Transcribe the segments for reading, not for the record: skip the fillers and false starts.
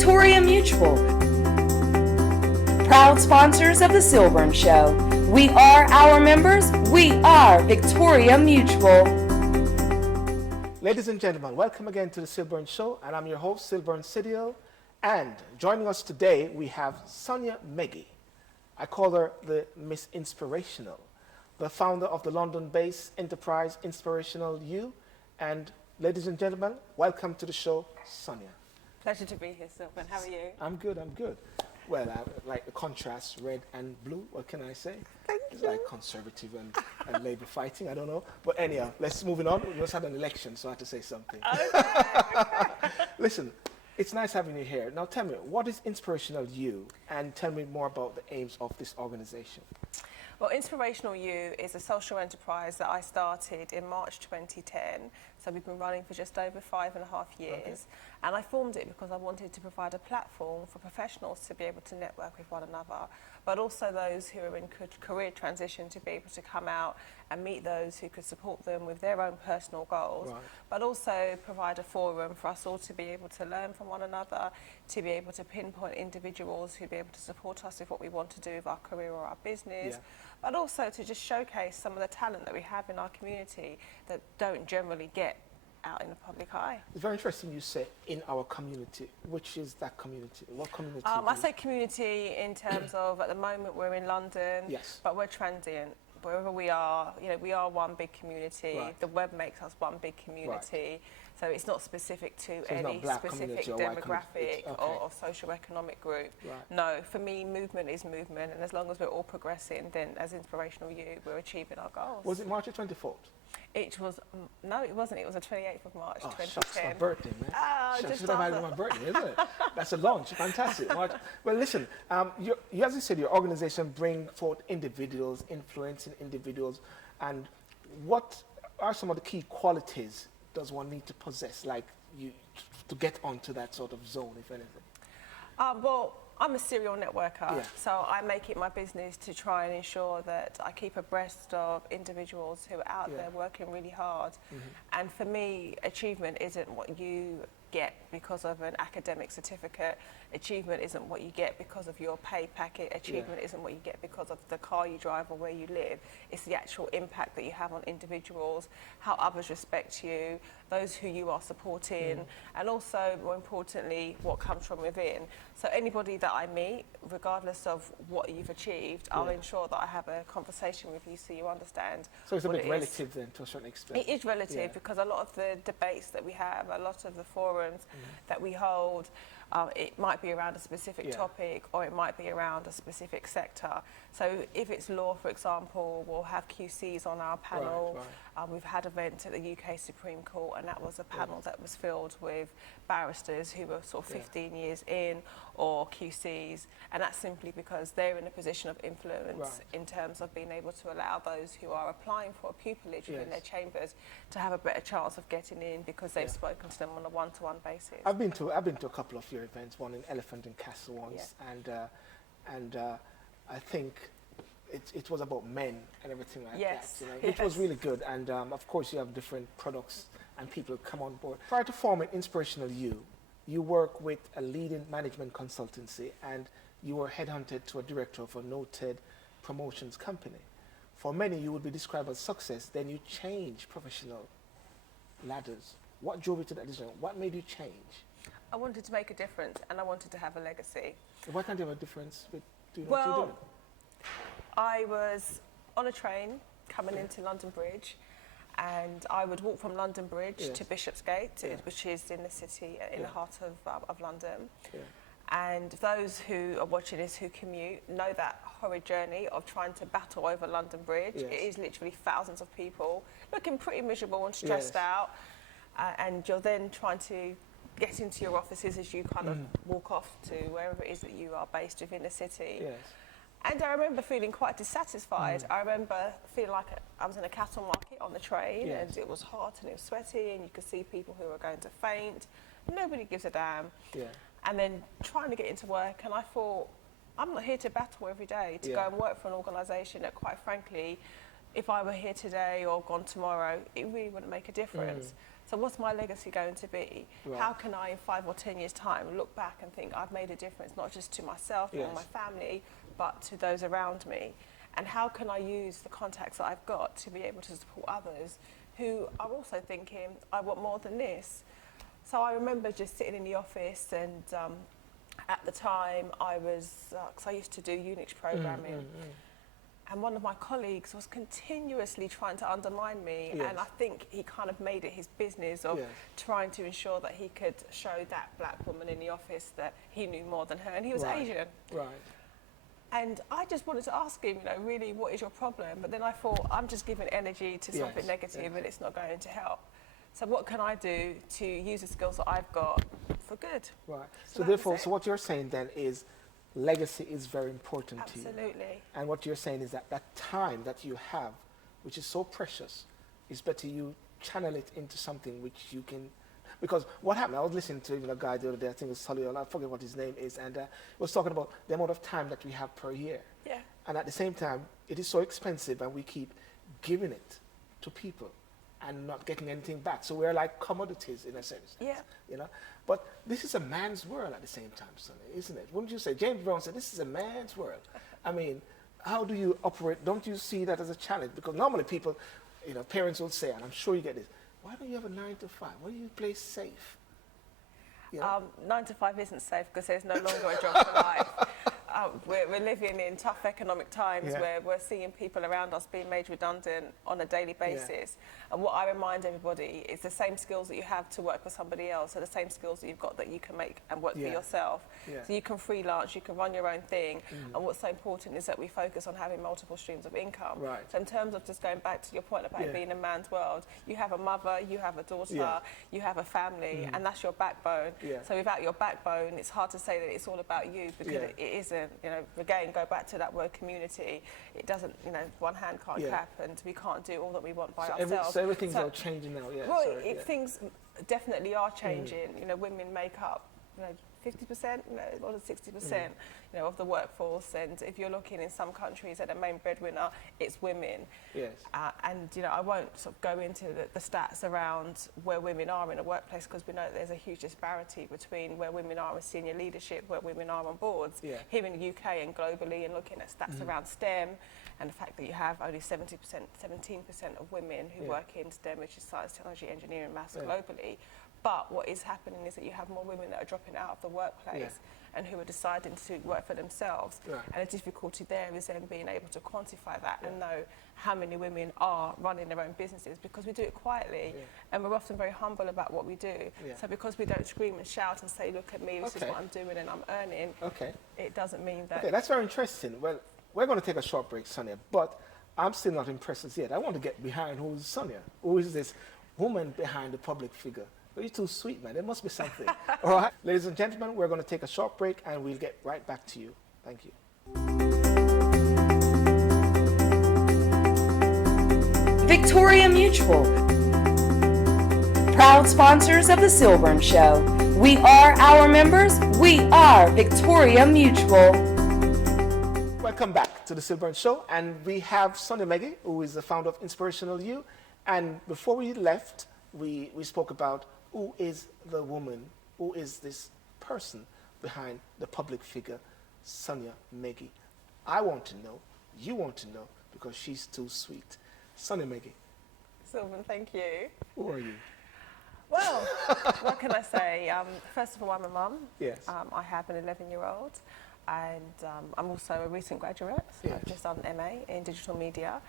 Victoria Mutual, proud sponsors of the SYLBOURNE Show. We are our members. We are Victoria Mutual. Ladies and gentlemen, welcome again to the SYLBOURNE Show, and I'm your host, SYLBOURNE Sidiel. And joining us today, we have Sonia Meggie. I call her the Miss Inspirational, the founder of the London-based enterprise Inspirational You. And ladies and gentlemen, welcome to the show, Sonia. Pleasure to be here, SYLBOURNE. How are you? I'm good, I'm good. Well, I like the contrast, red and blue. What can I say? Thank It's you. like conservative and Labour fighting, I don't know. But anyhow, let's move on. We just had an election, so I had to say something. Okay. Listen, it's nice having you here. Now tell me, what is Inspirational You? And tell me more about the aims of this organization. Well, Inspirational You is a social enterprise that I started in March 2010. So we've been running for just over 5.5 years. Okay. And I formed it because I wanted to provide a platform for professionals to be able to network with one another, but also those who are in career transition to be able to come out and meet those who could support them with their own personal goals, Right. but also provide a forum for us all to be able to learn from one another, to be able to pinpoint individuals who'd be able to support us with what we want to do with our career or our business, but also to just showcase some of the talent that we have in our community that don't generally get out in the public eye. It's very interesting you say in our community. Which is that community? What community? I say community in terms of, at the moment we're in London, Yes. but we're transient. Wherever we are, you know, we are one big community. Right. The web makes us one big community. So it's not specific to it's any not black specific community or white community. demographic Okay. or socio-economic group. Right. No, for me, movement is movement, and as long as we're all progressing, then as Inspirational You, we're achieving our goals. Was it March the 24th? It was, no, it wasn't. It was the 28th of March, Oh, shucks, 2010. my birthday, man. Ah, Shucks, just should have had after. my birthday, isn't it? That's a launch. Fantastic. March. Well, listen, you, as you said, your organization bring forth individuals, influencing individuals, and what are some of the key qualities does one need to possess, like you, to get onto that sort of zone, if anything? Well, I'm a serial networker, Yeah. so I make it my business to try and ensure that I keep abreast of individuals who are out there working really hard. And for me, achievement isn't what you get because of an academic certificate. Achievement isn't what you get because of your pay packet. Achievement isn't what you get because of the car you drive or where you live. It's the actual impact that you have on individuals, how others respect you, those who you are supporting, and also, more importantly, what comes from within. So anybody that I meet, regardless of what you've achieved, I'll ensure that I have a conversation with you so you understand. So it's a what bit it is. relative then, to a certain extent. It is relative because a lot of the debates that we have, a lot of the forums that we hold, it might be around a specific topic or it might be around a specific sector. So if it's law, for example, we'll have QCs on our panel. Right. We've had events at the UK Supreme Court, and that was a panel that was filled with barristers who were sort of 15 years in, or QCs, and that's simply because they're in a position of influence in terms of being able to allow those who are applying for a pupillage within their chambers to have a better chance of getting in because they've spoken to them on a one-to-one basis. I've been to a couple of your events, one in Elephant and Castle once, and I think it was about men and everything like that, you know, which was really good. And of course, you have different products and people come on board. Prior to forming Inspirational You, you work with a leading management consultancy, and you were headhunted to a director of a noted promotions company. For many, you would be described as success. Then you change professional ladders. What drove you to that decision? What made you change? I wanted to make a difference, and I wanted to have a legacy. Why can't you have a difference with doing what you're doing? I was on a train coming into London Bridge, and I would walk from London Bridge to Bishopsgate, which is in the city, in the heart of London. And those who are watching this who commute know that horrid journey of trying to battle over London Bridge. It is literally thousands of people looking pretty miserable and stressed out, and you're then trying to get into your offices as you kind of walk off to wherever it is that you are based within the city. And I remember feeling quite dissatisfied. I remember feeling like I was in a cattle market on the train, and it was hot and it was sweaty, and you could see people who were going to faint. Nobody gives a damn. And then trying to get into work, and I thought, I'm not here to battle every day, to go and work for an organisation that, quite frankly, if I were here today or gone tomorrow, it really wouldn't make a difference. So what's my legacy going to be? Right. How can I, in 5 or 10 years' time, look back and think I've made a difference, not just to myself or my family, but to those around me? And how can I use the contacts that I've got to be able to support others who are also thinking, I want more than this? So I remember just sitting in the office, and at the time I was, because I used to do Unix programming, and one of my colleagues was continuously trying to undermine me, and I think he kind of made it his business of trying to ensure that he could show that black woman in the office that he knew more than her, and he was Asian. Right. And I just wanted to ask him, really, what is your problem? But then I thought, I'm just giving energy to something negative, and it's not going to help. So what can I do to use the skills that I've got for good? Right. So therefore, so what you're saying then is legacy is very important to you. Absolutely. And what you're saying is that that time that you have, which is so precious, is better you channel it into something which you can. Because what happened, I was listening to even a guy the other day, I think it was Sully, I forget what his name is, and was talking about the amount of time that we have per year. Yeah. And at the same time, it is so expensive, and we keep giving it to people and not getting anything back. So we're like commodities in a sense. Yeah. But this is a man's world at the same time, Sonny, isn't it? Wouldn't you say? James Brown said, this is a man's world. I mean, how do you operate? Don't you see that as a challenge? Because normally people, parents will say, and I'm sure you get this, why don't you have a 9 to 5? Why do you play safe? 9 to 5 isn't safe because there's no longer a job for life. We're living in tough economic times where we're seeing people around us being made redundant on a daily basis. And what I remind everybody is the same skills that you have to work for somebody else are the same skills that you've got that you can make and work for yourself. So you can freelance, you can run your own thing. And what's so important is that we focus on having multiple streams of income. Right. So in terms of just going back to your point about it being a man's world, you have a mother, you have a daughter, you have a family, and that's your backbone. So without your backbone, it's hard to say that it's all about you because it isn't. Again, go back to that word community. It doesn't, one hand can't clap, and we can't do all that we want by ourselves. So everything's all changing now, things definitely are changing. Women make up, 50%, more than 60%, of the workforce. And if you're looking in some countries at the main breadwinner, it's women. Yes. And I won't sort of go into the stats around where women are in a workplace because we know that there's a huge disparity between where women are in senior leadership, where women are on boards. Here in the UK and globally, and looking at stats around STEM, and the fact that you have only 17% of women who work in STEM, which is science, technology, engineering, maths globally. But what is happening is that you have more women that are dropping out of the workplace and who are deciding to work for themselves. And the difficulty there is then being able to quantify that and know how many women are running their own businesses, because we do it quietly and we're often very humble about what we do. So because we don't scream and shout and say, look at me, this is what I'm doing and I'm earning, it doesn't mean that... Okay, that's very interesting. Well, we're going to take a short break, Sonia, but I'm still not impressed as yet. I want to get behind who's Sonia. Who is this woman behind the public figure? You're too sweet, man. There must be something. All right, ladies and gentlemen, we're going to take a short break and we'll get right back to you. Thank you. Victoria Mutual, proud sponsors of the SYLBOURNE Show. We are our members. We are Victoria Mutual. Welcome back to the SYLBOURNE Show, and we have Sonia Meggie, who is the founder of Inspirational You. And before we left, we spoke about who is the woman, who is this person behind the public figure, Sonia Meggie. I want to know, you want to know, because she's too sweet. Sonia Meggie. Sylvan, thank you. Who are you? Well, what can I say? First of all, I'm a mum. Yes. I have an 11-year-old, and I'm also a recent graduate. I've just done an MA in digital media.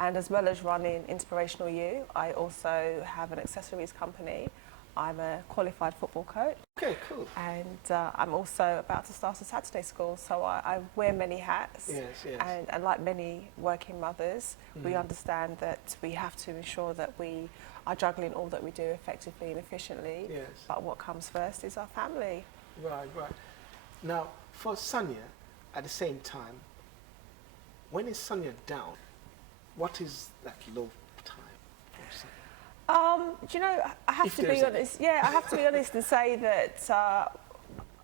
And as well as running Inspirational You, I also have an accessories company. I'm a qualified football coach. Okay, cool. And I'm also about to start a Saturday school, so I wear many hats. Yes, yes. And like many working mothers, we understand that we have to ensure that we are juggling all that we do effectively and efficiently. Yes. But what comes first is our family. Right, right. Now, for Sonia, at the same time, when is Sonia down? What is that low time for Sonia? Do you know, I have to be honest. Yeah, I have to be honest and say that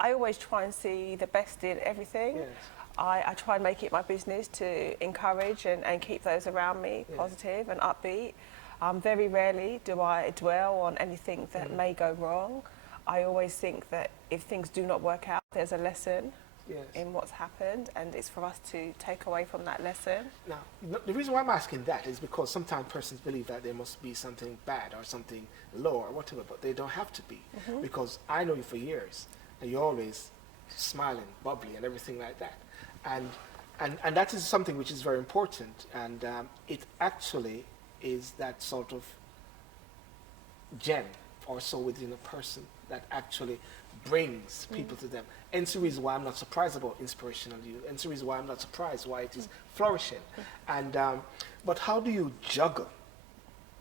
I always try and see the best in everything. Yes. I try and make it my business to encourage and keep those around me positive and upbeat. Very rarely do I dwell on anything that may go wrong. I always think that if things do not work out, there's a lesson in what's happened, and it's for us to take away from that lesson. Now, the reason why I'm asking that is because sometimes persons believe that there must be something bad or something low or whatever, but they don't have to be. Because I know you for years, and you're always smiling, bubbly, and everything like that. And that is something which is very important, and it actually is that sort of gem or so within a person that actually brings people to them. And it's the reason why I'm not surprised about Inspirational You. And it's the reason why I'm not surprised why it is flourishing. And but how do you juggle?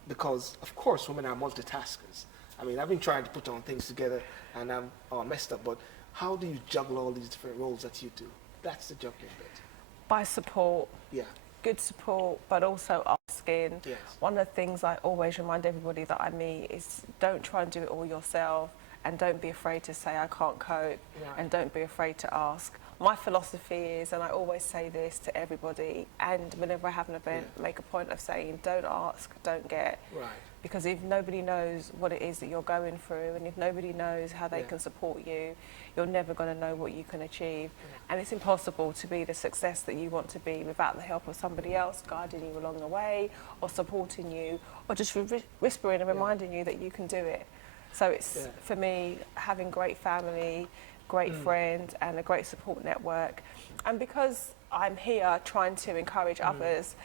Because of course women are multitaskers. I mean, I've been trying to put on things together and I'm all messed up, but how do you juggle all these different roles that you do? That's the juggling bit. By support. Yeah. Good support, but also asking. Yes. One of the things I always remind everybody that I meet is don't try and do it all yourself, and don't be afraid to say I can't cope, and don't be afraid to ask. My philosophy is, and I always say this to everybody, and whenever I have an event, make a point of saying don't ask, don't get. Right. Because if nobody knows what it is that you're going through, and if nobody knows how they can support you, you're never going to know what you can achieve. And it's impossible to be the success that you want to be without the help of somebody else guiding you along the way, or supporting you, or just whispering and reminding you that you can do it. So it's, for me, having great family, great friends, and a great support network. And because I'm here trying to encourage others,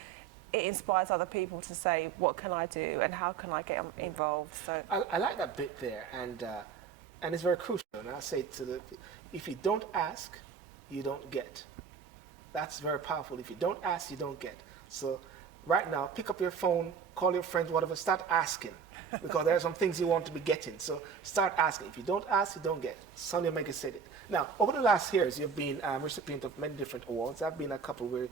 it inspires other people to say, what can I do and how can I get involved? So I like that bit there, and it's very crucial. And I say if you don't ask, you don't get. That's very powerful. If you don't ask, you don't get. So right now, pick up your phone, call your friends, whatever, start asking. Because there are some things you want to be getting. So start asking. If you don't ask, you don't get. Sonia Meggie said it. Now, over the last years, you've been recipient of many different awards. There have been a couple where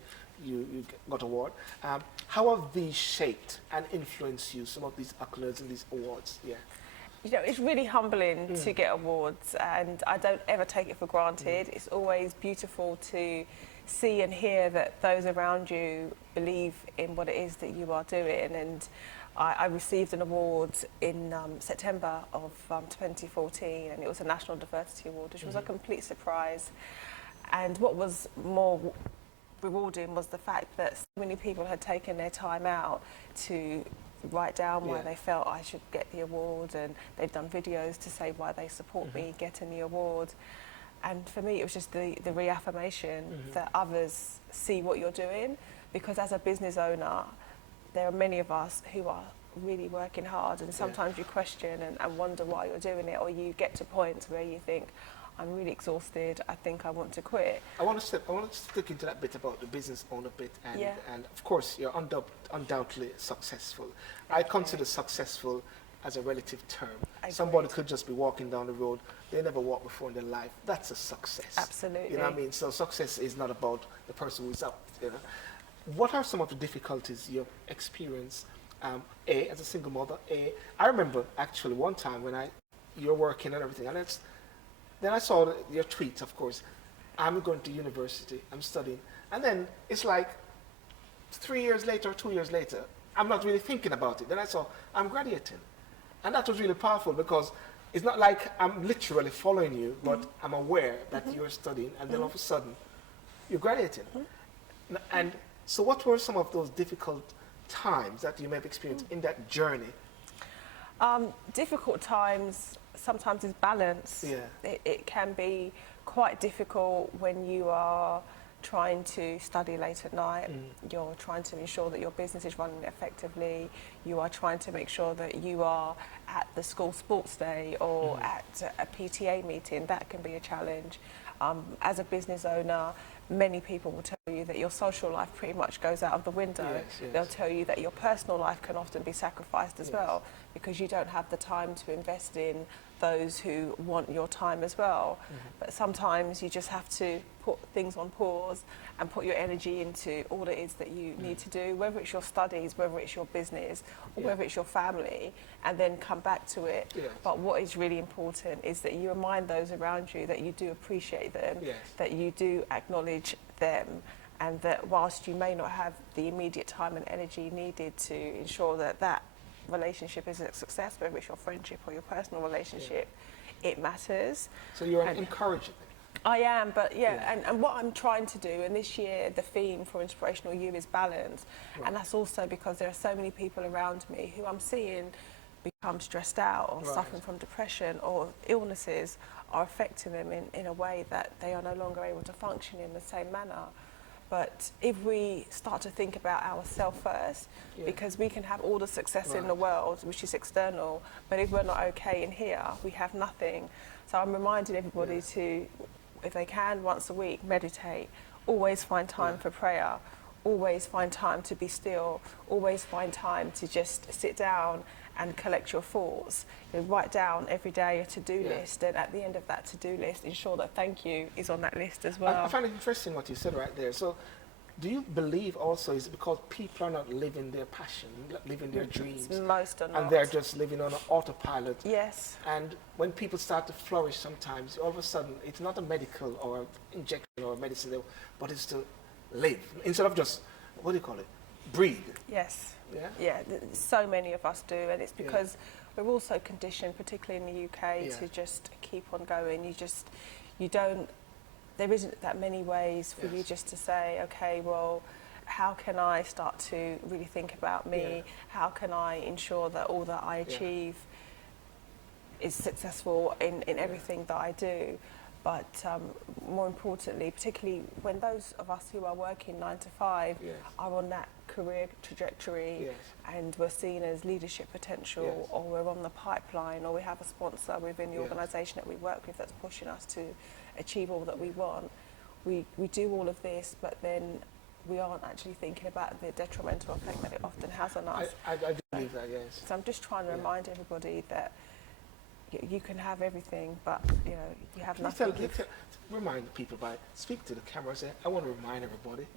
you got award. How have these shaped and influenced you, some of these accolades and these awards? Yeah. You know, it's really humbling to get awards, and I don't ever take it for granted. It's always beautiful to see and hear that those around you believe in what it is that you are doing. And I received an award in September of 2014, and it was a National Diversity Award, which was a complete surprise. And what was more rewarding was the fact that so many people had taken their time out to write down why they felt I should get the award, and they've done videos to say why they support me getting the award. And for me, it was just the reaffirmation that others see what you're doing, because as a business owner, there are many of us who are really working hard, and sometimes you question and wonder why you're doing it, or you get to points where you think, I'm really exhausted, I think I want to quit. I want to stick into that bit about the business owner bit, and of course you're undoubtedly successful. I consider successful as a relative term. Somebody could just be walking down the road, they never walked before in their life. That's a success. Absolutely. You know what I mean? So success is not about the person who's up, you know. What are some of the difficulties you've experienced, as a single mother? I remember actually one time when you're working and everything, and then I saw your tweet, of course. I'm going to university, I'm studying. And then it's like 3 years later, 2 years later, I'm not really thinking about it. Then I saw I'm graduating. And that was really powerful, because it's not like I'm literally following you, but I'm aware that you're studying, and then all of a sudden you're graduating. And so what were some of those difficult times that you may have experienced in that journey? Difficult times sometimes is balance. Yeah. It can be quite difficult when you are trying to study late at night. You're trying to ensure that your business is running effectively. You are trying to make sure that you are at the school sports day or at a PTA meeting. That can be a challenge. As a business owner, many people will tell you that your social life pretty much goes out of the window. Yes. They'll tell you that your personal life can often be sacrificed as well, because you don't have the time to invest in those who want your time as well. But sometimes you just have to put things on pause and put your energy into all it is that you need to do, whether it's your studies, whether it's your business, or whether it's your family, and then come back to it. Yes. But what is really important is that you remind those around you that you do appreciate them, that you do acknowledge them, and that whilst you may not have the immediate time and energy needed to ensure that that relationship is a success, whether it's your friendship or your personal relationship, it matters. So you're encouraging. I am, but and what I'm trying to do, and this year the theme for Inspirational You is balance, and that's also because there are so many people around me who I'm seeing become stressed out or suffering from depression, or illnesses are affecting them in a way that they are no longer able to function in the same manner. But if we start to think about ourselves first, because we can have all the success in the world, which is external, but if we're not okay in here, we have nothing. So I'm reminding everybody to, if they can, once a week, meditate, always find time for prayer, always find time to be still, always find time to just sit down and collect your thoughts. You know, write down every day a to-do list, and at the end of that to-do list, ensure that thank you is on that list as well. I find it interesting what you said right there. So do you believe also is it because people are not living their passion, living their dreams? Most are not. And they're just living on an autopilot. Yes. And when people start to flourish sometimes, all of a sudden, it's not a medical or injection or medicine, but it's to live. Instead of just, what do you call it? Breathe. Yes. Yeah? Yeah, so many of us do, and it's because we're also conditioned, particularly in the UK, to just keep on going. There isn't that many ways for you just to say, okay, well, how can I start to really think about me? How can I ensure that all that I achieve is successful in everything that I do? But more importantly, particularly when those of us who are working 9 to 5 are on that career trajectory and we're seen as leadership potential, or we're on the pipeline, or we have a sponsor within the organisation that we work with that's pushing us to achieve all that we want, we do all of this, but then we aren't actually thinking about the detrimental effect that it often has on us. I do believe that, yes. So I'm just trying to remind everybody that you can have everything, but you have nothing. Remind people speak to the camera and say, I want to remind everybody.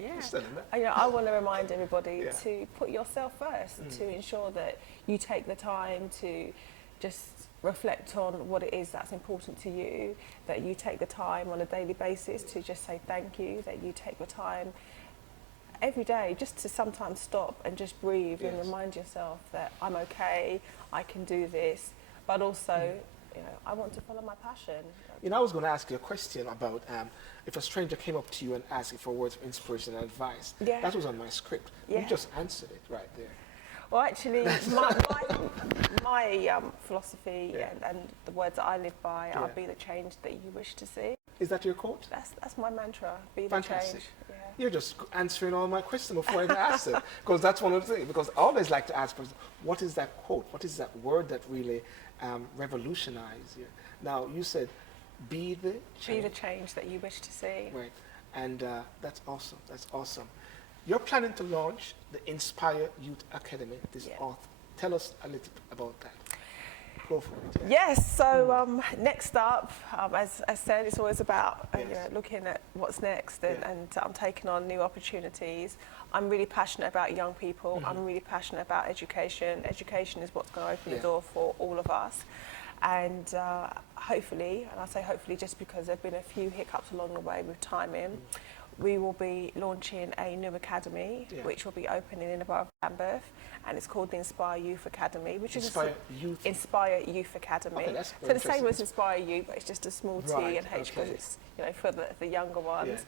I want to remind everybody to put yourself first, to ensure that you take the time to just reflect on what it is that's important to you, that you take the time on a daily basis to just say thank you, that you take the time every day just to sometimes stop and just breathe and remind yourself that I'm okay, I can do this. But also, I want to follow my passion. I was going to ask you a question about if a stranger came up to you and asked you for words of inspiration and advice. That was on my script. You just answered it right there. Well, actually, my philosophy and the words that I live by are be the change that you wish to see. Is that your quote? That's my mantra, be the change. Yeah. You're just answering all my questions before I even asked it. Because that's one of the things. Because I always like to ask people, what is that quote? What is that word that really revolutionized you? Now, you said, be the change. Be the change that you wish to see. Right. And that's awesome. That's awesome. You're planning to launch the Inspire Youth Academy this autumn. Tell us a little bit about that. Go for it. Yes, so next up, as I said, it's always about looking at what's next, and I'm taking on new opportunities. I'm really passionate about young people. I'm really passionate about education. Education is what's going to open the door for all of us. And hopefully, and I say hopefully just because there have been a few hiccups along the way with timing, we will be launching a new academy, which will be opening in the borough of Lambeth, and it's called the Inspire Youth Academy, which Inspire Youth Academy. Okay, that's so the same as Inspire You, but it's just a small T and H because it's for the younger ones. Yes.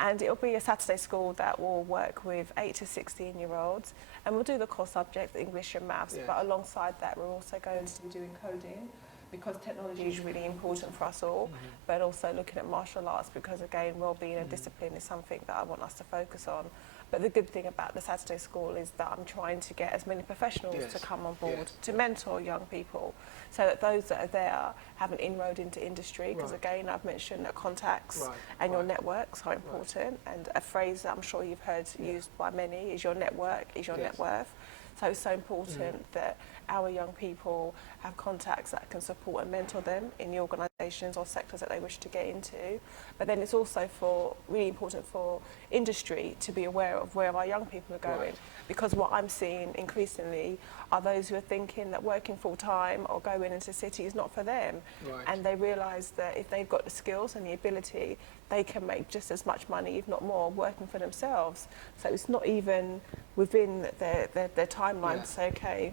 And it'll be a Saturday school that will work with 8 to 16-year-olds, and we'll do the core subjects, English and maths, but alongside that we're also going to be doing coding, because technology is really important for us all, but also looking at martial arts, because again, well-being and discipline is something that I want us to focus on. But the good thing about the Saturday school is that I'm trying to get as many professionals to come on board to mentor young people, so that those that are there have an inroad into industry, because again, I've mentioned that contacts and your networks are important, and a phrase that I'm sure you've heard used by many is your network is your net worth. So it's so important that our young people have contacts that can support and mentor them in the organisations or sectors that they wish to get into. But then it's also really important for industry to be aware of where our young people are going. Because what I'm seeing increasingly are those who are thinking that working full time or going into city is not for them. And they realise that if they've got the skills and the ability, they can make just as much money, if not more, working for themselves. So it's not even within their timeline to say, okay,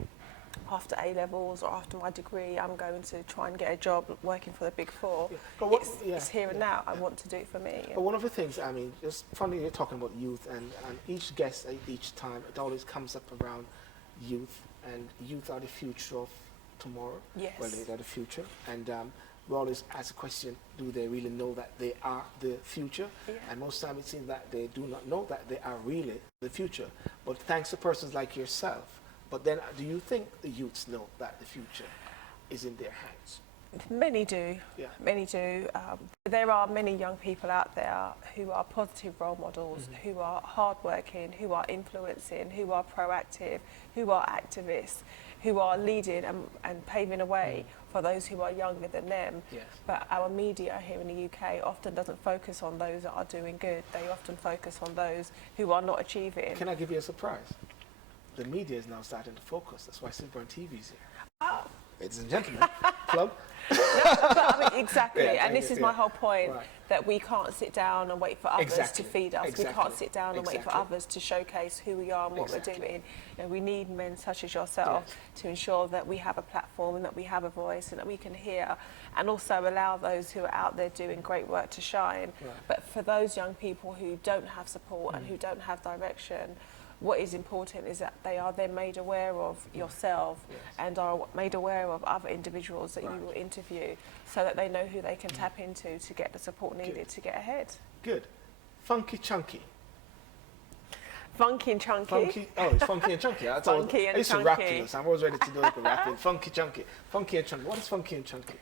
after A-levels or after my degree, I'm going to try and get a job working for the Big Four. But it's here and now. I want to do it for me. But one of the things, I mean, it's funny you're talking about youth, and each guest, each time, it always comes up around youth, and youth are the future of tomorrow. Yes. Well, they are the future. And we always ask the question, do they really know that they are the future? And most time it seems that they do not know that they are really the future. But thanks to persons like yourself. But then, do you think the youths know that the future is in their hands? Many do. Many do. There are many young people out there who are positive role models, who are hardworking, who are influencing, who are proactive, who are activists, who are leading and paving a way for those who are younger than them. But our media here in the UK often doesn't focus on those that are doing good. They often focus on those who are not achieving. Can I give you a surprise? The media is now starting to focus. That's why SYLBOURNE TV is here. Oh. Ladies and gentlemen, plug. But I mean, exactly, and this is my whole point, that we can't sit down and wait for others to feed us. We can't sit down and wait for others to showcase who we are and what we're doing. You know, we need men such as yourself to ensure that we have a platform and that we have a voice and that we can hear, and also allow those who are out there doing great work to shine. But for those young people who don't have support and who don't have direction, what is important is that they are then made aware of yourself and are made aware of other individuals that you will interview, so that they know who they can tap into to get the support needed to get ahead. Good. Funky Chunky. Funky and Chunky. It's Funky and Chunky. Funky and I used to rap to this. I'm always ready to do like a rapping. Funky Chunky. Funky and Chunky. What is Funky and Chunky?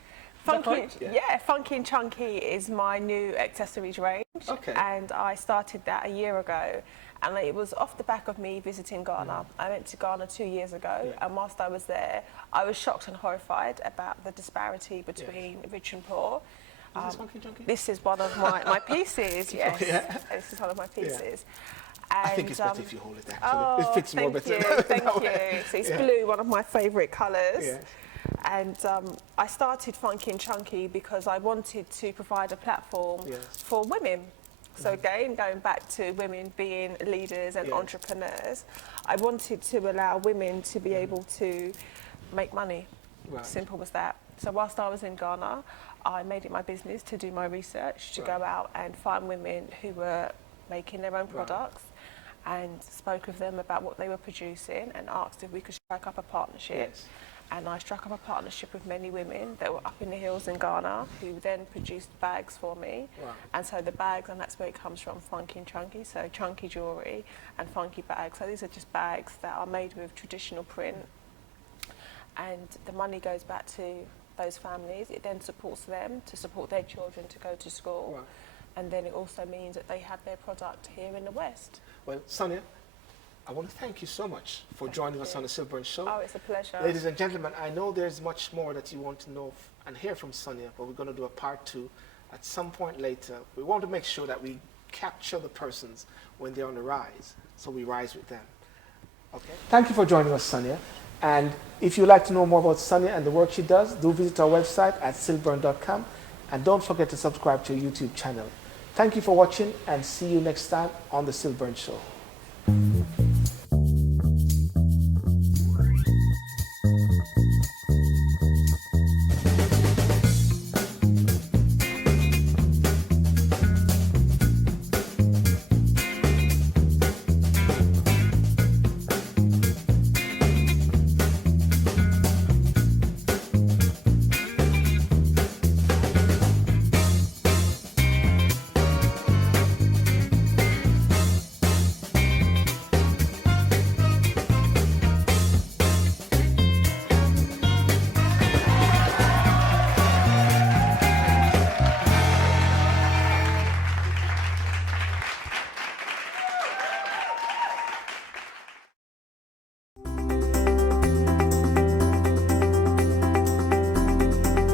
Funky and Chunky is my new accessories range. And I started that a year ago. And it was off the back of me visiting Ghana. I went to Ghana 2 years ago, and whilst I was there, I was shocked and horrified about the disparity between rich and poor. This is one of my pieces, This is one of my pieces. And I think it's better if you hold it down. It fits more better. Thank you. So it's blue, one of my favourite colours. And I started Funky and Chunky because I wanted to provide a platform for women. So again, going back to women being leaders and entrepreneurs, I wanted to allow women to be able to make money. Simple as that. So whilst I was in Ghana, I made it my business to do my research, to go out and find women who were making their own products, and spoke with them about what they were producing and asked if we could strike up a partnership. And I struck up a partnership with many women that were up in the hills in Ghana, who then produced bags for me. And so the bags, and that's where it comes from, Funky and Chunky, so chunky jewellery and funky bags. So these are just bags that are made with traditional print. And the money goes back to those families. It then supports them to support their children to go to school. And then it also means that they have their product here in the West. Well, Sonia, I want to thank you so much for joining us on the SYLBOURNE Show. Oh, it's a pleasure. Ladies and gentlemen, I know there's much more that you want to know and hear from Sonia, but we're going to do a part 2 at some point later. We want to make sure that we capture the persons when they're on the rise, so we rise with them. Okay. Thank you for joining us, Sonia. And if you'd like to know more about Sonia and the work she does, do visit our website at SYLBOURNE.com, and don't forget to subscribe to our YouTube channel. Thank you for watching, and see you next time on the SYLBOURNE Show.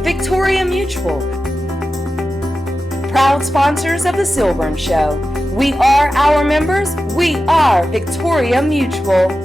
Victoria Mutual. Proud sponsors of the SYLBOURNE Show. We are our members. We are Victoria Mutual.